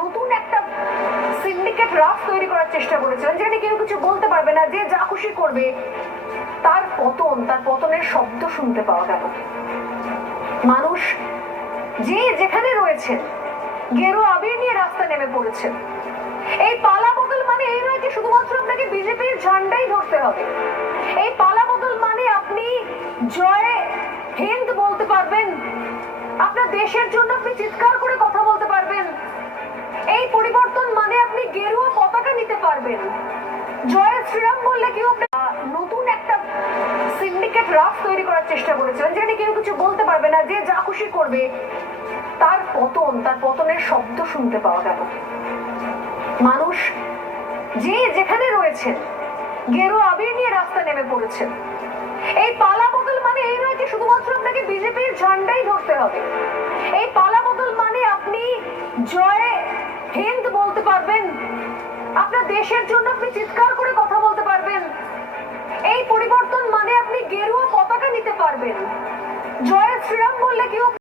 নতুন একটা syndicate rough তৈরি করার চেষ্টা করেছিলেন, যেখানে কেউ কিছু বলতে পারবে না, যে যা খুশি করবে। তার পতনের শব্দ শুনতে পাওয়া গেল। মানুষ যে যেখানে রয়েছে গেরুয়া আবির নিয়ে রাস্তা নেমে পড়েছেন। এই পালা বদল মানে এই নয় যে শুধুমাত্র আপনাকে বিজেপির ঝান্ডাই ধরতে হবে। এই পালা বদল মানে আপনি জয় হিন্দ বলতে পারবেন, আপনার দেশের জন্য আপনি চিৎকার করে কথা বলতে পারবেন। এই পরিবর্তন মানে আপনি গেরুয়া পতাকা নিতে পারবেন। জয় শ্রীরাম বললে কেউ নতুন একটা সিন্ডিকেট রাফ তৈরি করার চেষ্টা করেছিলেন, যেখানে কেউ কিছু বলতে পারবে না, যে যা খুশি করবে। তার পতনের শব্দ শুনতে পাওয়া গেল। মানুষ যে যেখানে রয়েছে গেরুয়া আবির নিয়ে রাস্তা নেমে পড়েছেন। এই পালা বদল মানে এই নয় যে শুধুমাত্র আপনাকে বিজেপির ঝান্ডাই ধরতে হবে। এই পালা বদল মানে আপনি জয় হিন্দ বলতে পারবেন, আপনার দেশের জন্য আপনি চিৎকার করে কথা বলতে পারবেন। এই পরিবর্তন মানে আপনি গেরুয়া পতাকা নিতে পারবেন। জয় শ্রীরাম বললে কেউ